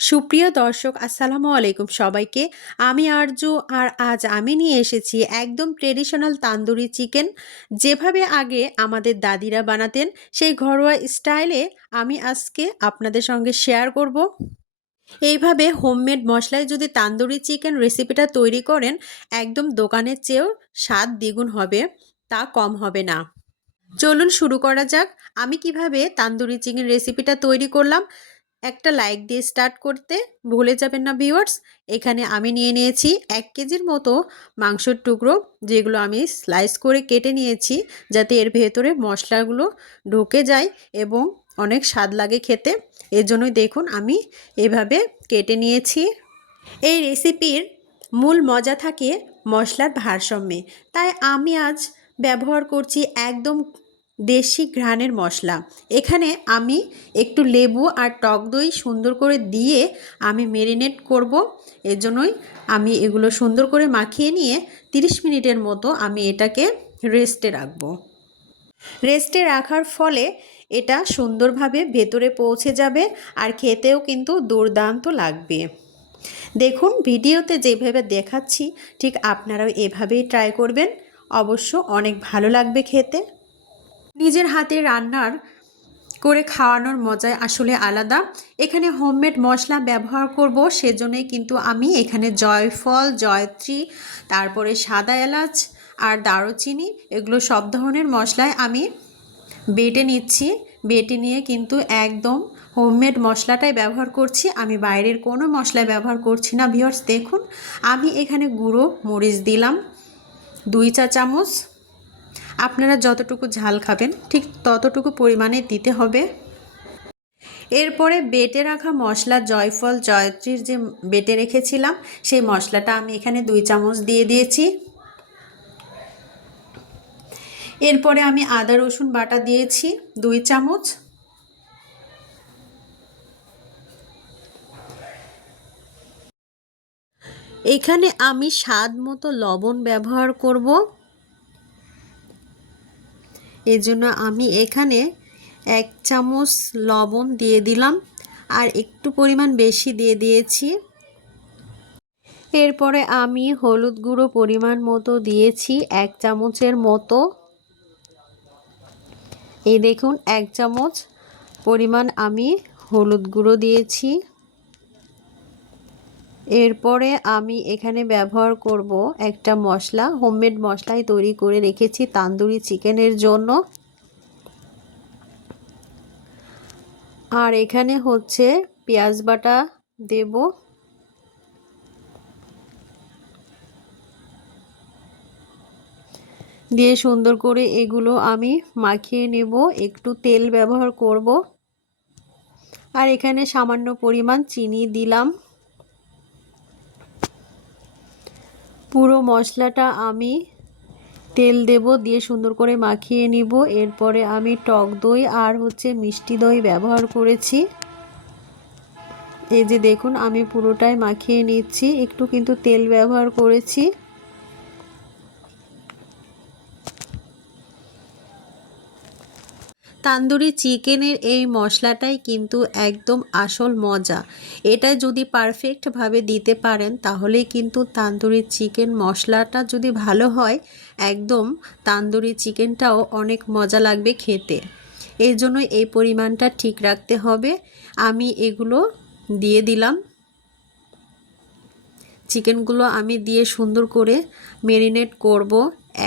সুপ্রিয় দর্শক আসসালামু আলাইকুম সবাইকে। আমি আরজু আর আজ আমি নিয়ে এসেছি একদম ট্রেডিশনাল তান্দুরি চিকেন। যেভাবে আগে আমাদের দাদিরা বানাতেন সেই ঘরোয়া স্টাইলে আমি আজকে আপনাদের সঙ্গে শেয়ার করব। এইভাবে হোমমেড মশলায় যদি তান্দুরি চিকেন রেসিপিটা তৈরি করেন একদম দোকানের চেয়েও স্বাদ দ্বিগুণ হবে, তা কম হবে না। চলুন শুরু করা যাক। আমি কিভাবে তান্দুরি চিকেন রেসিপিটা তৈরি করলাম। একটা লাইক দিয়ে স্টার্ট করতে ভুলে যাবেন না ভিউয়ার্স। এখানে আমি নিয়ে নিয়েছি 1 কেজির মতো মাংসের টুকরো, যেগুলো আমি স্লাইস করে কেটে নিয়েছি যাতে এর ভেতরে মশলাগুলো ঢুকে যায় এবং অনেক স্বাদ লাগে খেতে। এর জন্যই দেখুন আমি এভাবে কেটে নিয়েছি। এই রেসিপির মূল মজা থাকে মশলার ভারসাম্যে, তাই আমি আজ ব্যবহার করছি একদম দেশি ঘ্রাণের মশলা। এখানে আমি একটু লেবু আর টক দই সুন্দর করে দিয়ে আমি মেরিনেট করব। এর জন্যই আমি এগুলো সুন্দর করে মাখিয়ে নিয়ে 30 মিনিটের মতো আমি এটাকে রেস্টে রাখব। রেস্টে রাখার ফলে এটা সুন্দরভাবে ভেতরে পৌঁছে যাবে আর খেতেও কিন্তু দুর্দান্ত লাগবে। দেখুন ভিডিওতে যেভাবে দেখাচ্ছি ঠিক আপনারাও এভাবেই ট্রাই করবেন, অবশ্য অনেক ভালো লাগবে খেতে। নিজের হাতে রান্নার করে খাওয়ানোর মজাই আসলে আলাদা। এখানে হোমমেড মশলা ব্যবহার করব, সেজন্যই কিন্তু আমি এখানে জয়ফল, জয়ত্রী, তারপরে সাদা এলাচ আর দারুচিনি, এগুলো সব ধরনের মশলায় আমি বেটে নিচ্ছি। বেটে নিয়ে কিন্তু একদম হোমমেড মশলাটাই ব্যবহার করছি, আমি বাইরের কোনো মশলা ব্যবহার করছি না ভিউয়ার্স। দেখুন আমি এখানে গুঁড়ো মরিচ দিলাম 2 চা চামচ। আপনারা যতটুকু ঝাল খাবেন ঠিক ততটুকু পরিমাণে দিতে হবে। এরপরে বেটে রাখা মশলা জয়ফল, জয়ত্রীর যে বেটে রেখেছিলাম সেই মশলাটা আমি এখানে 2 চামচ দিয়ে দিয়েছি। এরপরে আমি আদা রসুন বাটা দিয়েছি 2 চামচ। এখানে আমি স্বাদ মতো লবণ ব্যবহার করব। এজন্য আমি এখানে 1 চামচ লবণ দিয়ে দিলাম আর একটু পরিমাণ বেশি দিয়ে দিয়েছি। এরপরে আমি হলুদ গুঁড়ো পরিমাণ মতো দিয়েছি 1 চামচের মতো। এই দেখুন 1 চামচ পরিমাণ আমি হলুদ গুঁড়ো দিয়েছি। এরপরে আমি এখানে ব্যবহার করব একটা মশলা, হোমমেড মশলাই তৈরি করে রেখেছি তান্দুরি চিকেনের জন্য। আর এখানে হচ্ছে পেঁয়াজ বাটা দেব। দিয়ে সুন্দর করে এগুলো আমি মাখিয়ে নেব। একটু তেল ব্যবহার করব আর এখানে সামান্য পরিমাণ চিনি দিলাম। পুরো মশলাটা আমি তেল দেব, দিয়ে সুন্দর করে মাখিয়ে নিব। এরপরে আমি টক দই আর হচ্ছে মিষ্টি দই ব্যবহার করেছি। এই যে দেখুন আমি পুরোটাই মাখিয়ে নিচ্ছি, একটু কিন্তু তেল ব্যবহার করেছি। তান্দুরি চিকেনের এই মশলাটাই কিন্তু একদম আসল মজা। এটা যদি পারফেক্টভাবে দিতে পারেন তাহলেই কিন্তু তান্দুরি চিকেন মশলাটা যদি ভালো হয় একদম তান্দুরি চিকেনটাও অনেক মজা লাগবে খেতে। এর জন্য এই পরিমাণটা ঠিক রাখতে হবে। আমি এগুলো দিয়ে দিলাম। চিকেনগুলো আমি দিয়ে সুন্দর করে ম্যারিনেট করব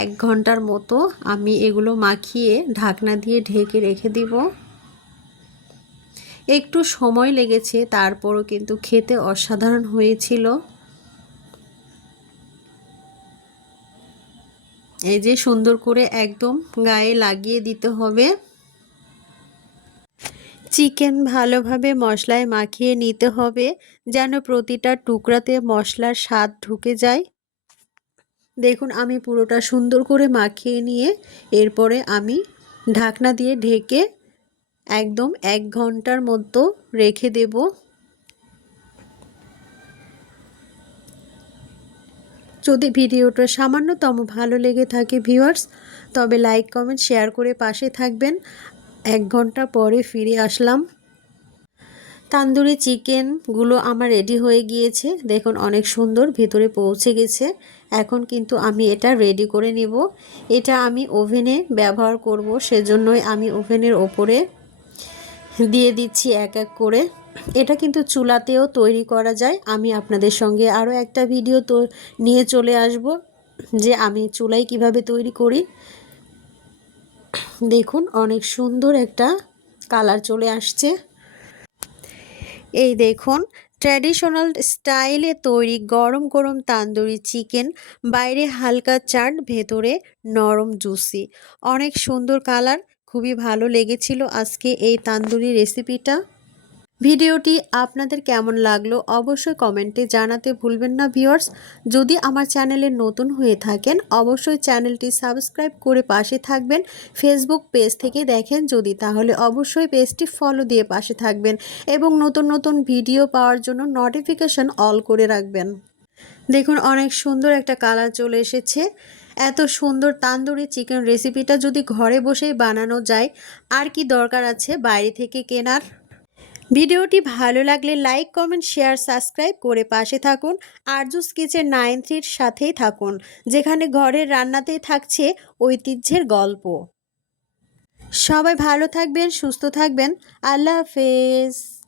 1 ঘন্টার মতো। আমি এগুলো মাখিয়ে ঢাকনা দিয়ে ঢেকে রেখে দিব। একটু সময় লেগেছে, তারপরও কিন্তু খেতে অসাধারণ হয়েছিল। এই যে সুন্দর করে একদম গায়ে লাগিয়ে দিতে হবে। চিকেন ভালোভাবে মশলায় মাখিয়ে নিতে হবে যেন প্রতিটা টুকরাতে মশলার স্বাদ ঢুকে যায়। দেখুন আমি পুরোটা সুন্দর করে মাখিয়ে নিয়ে এরপরে আমি ঢাকনা দিয়ে ঢেকে একদম 1 ঘন্টার মতো রেখে দেব। যদি ভিডিওটা সামান্যতম ভালো লেগে থাকে ভিউয়ার্স, তবে লাইক কমেন্ট শেয়ার করে পাশে থাকবেন। 1 ঘন্টা পরে ফিরে আসলাম। তান্দুরি চিকেনগুলো আমার রেডি হয়ে গিয়েছে, দেখুন অনেক সুন্দর ভেতরে পৌঁছে গেছে। এখন কিন্তু আমি এটা রেডি করে নিব। এটা আমি ওভেনে ব্যবহার করব, সেজন্যই আমি ওভেনের ওপরে দিয়ে দিচ্ছি এক এক করে। এটা কিন্তু চুলাতেও তৈরি করা যায়। আমি আপনাদের সঙ্গে আরও একটা ভিডিও তো নিয়ে চলে আসব যে আমি চুলায় কিভাবে তৈরি করি। দেখুন অনেক সুন্দর একটা কালার চলে আসছে। এই দেখুন ট্র্যাডিশনাল স্টাইলে তৈরি গরম গরম তান্দুরি চিকেন, বাইরে হালকা চাট, ভেতরে নরম জুসি, অনেক সুন্দর কালার। খুবই ভালো লেগেছিল আজকে এই তান্দুরি রেসিপিটা। ভিডিওটি আপনাদের কেমন লাগলো অবশ্যই কমেন্টে জানাতে ভুলবেন না ভিউয়ার্স। যদি আমার চ্যানেলে নতুন হয়ে থাকেন অবশ্যই চ্যানেলটি সাবস্ক্রাইব করে পাশে থাকবেন। ফেসবুক পেজ থেকে দেখেন যদি, তাহলে অবশ্যই পেজটি ফলো দিয়ে পাশে থাকবেন এবং নতুন নতুন ভিডিও পাওয়ার জন্য নোটিফিকেশন অল করে রাখবেন। দেখুন অনেক সুন্দর একটা কালার চলে এসেছে। এত সুন্দর তান্দুরি চিকেন রেসিপিটা যদি ঘরে বসেই বানানো যায়, আর কি দরকার আছে বাইরে থেকে কেনার। ভিডিওটি ভালো লাগলে লাইক, কমেন্ট, শেয়ার, সাবস্ক্রাইব করে পাশে থাকুন। আরজুস কিচেন 93 সাথেই থাকুন, যেখানে ঘরের রান্নাতেই থাকছে ঐতিহ্যের গল্প। সবাই ভালো থাকবেন, সুস্থ থাকবেন। আল্লাহ হাফেজ।